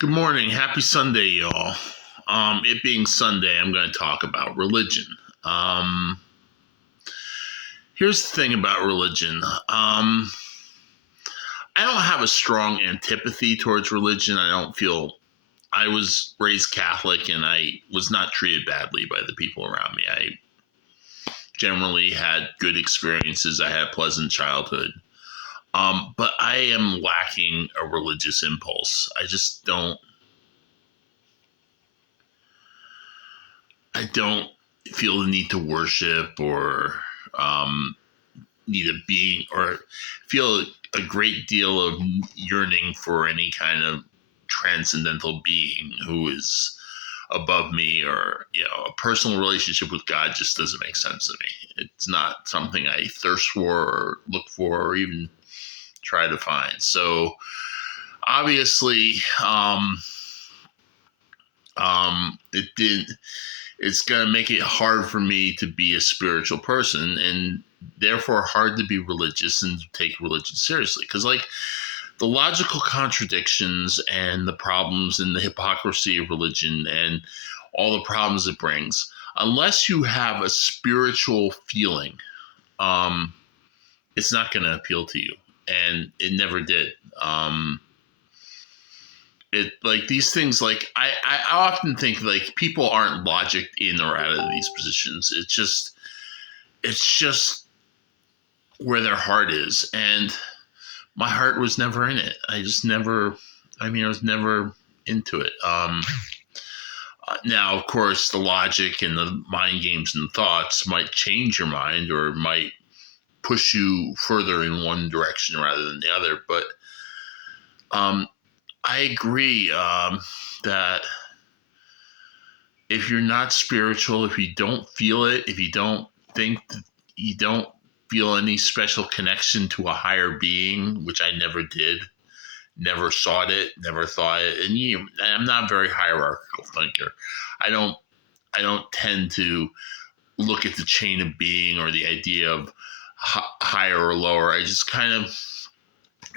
Good morning. Happy Sunday, y'all. It being Sunday, I'm going to talk about religion. Um, Here's the thing about religion. I don't have a strong antipathy towards religion. I was raised Catholic and I was not treated badly by the people around me. I generally had good experiences. I had a pleasant childhood. But I am lacking a religious impulse. I don't feel the need to worship or um, need a being or feel a great deal of yearning for any kind of transcendental being who is above me, or a personal relationship with God just doesn't make sense to me. It's not something I thirst for or look for or even try to find. So obviously, it didn't it's going to make it hard for me to be a spiritual person, and therefore hard to be religious and take religion seriously. Because, like, the logical contradictions and the problems and the hypocrisy of religion and all the problems it brings, unless you have a spiritual feeling, um, it's not going to appeal to you. And it never did. It like these things, like I often think like people aren't logic in or out of these positions. It's just where their heart is, and my heart was never in it. I was never into it. Now, of course, the logic and the mind games and thoughts might change your mind or might push you further in one direction rather than the other, but um, I agree that if you're not spiritual, if you don't feel it, if you don't think, you don't feel any special connection to a higher being, which I never did, never sought it, never thought it, and I'm not a very hierarchical thinker. I don't I don't tend to look at the chain of being or the idea of higher or lower. I just kind of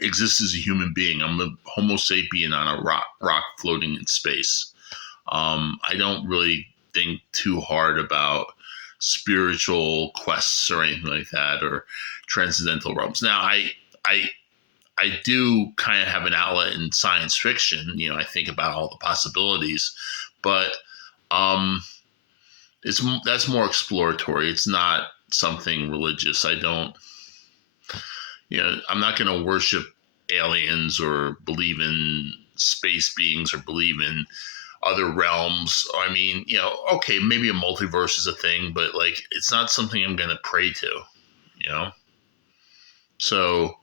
exist as a human being. I'm a Homo sapien on a rock floating in space. I don't really think too hard about spiritual quests or anything like that, or transcendental realms. Now, I I do kind of have an outlet in science fiction. I think about all the possibilities, but um, that's more exploratory. It's not something religious. I don't. I'm not going to worship aliens or believe in space beings or believe in other realms. I mean, okay, maybe a multiverse is a thing, but like it's not something I'm going to pray to, you know? So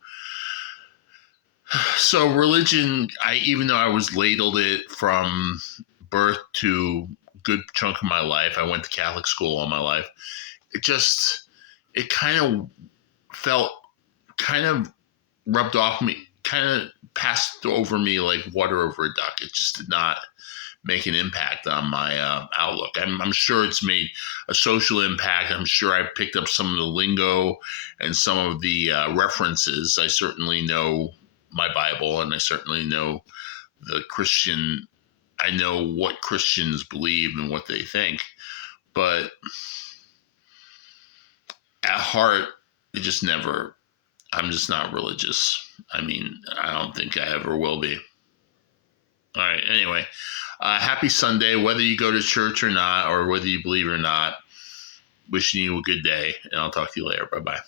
religion, even though I was ladled it from birth to good chunk of my life, I went to Catholic school all my life. It kind of felt kind of rubbed off me, kind of passed over me like water over a duck. It just did not make an impact on my outlook. I'm sure it's made a social impact. I'm sure I picked up some of the lingo and some of the references. I certainly know my Bible, and I certainly know the Christian. I know what Christians believe and what they think, but at heart, it just never. I'm just not religious. I mean, I don't think I ever will be. All right. Anyway, happy Sunday, whether you go to church or not, or whether you believe or not. Wishing you a good day, and I'll talk to you later. Bye bye.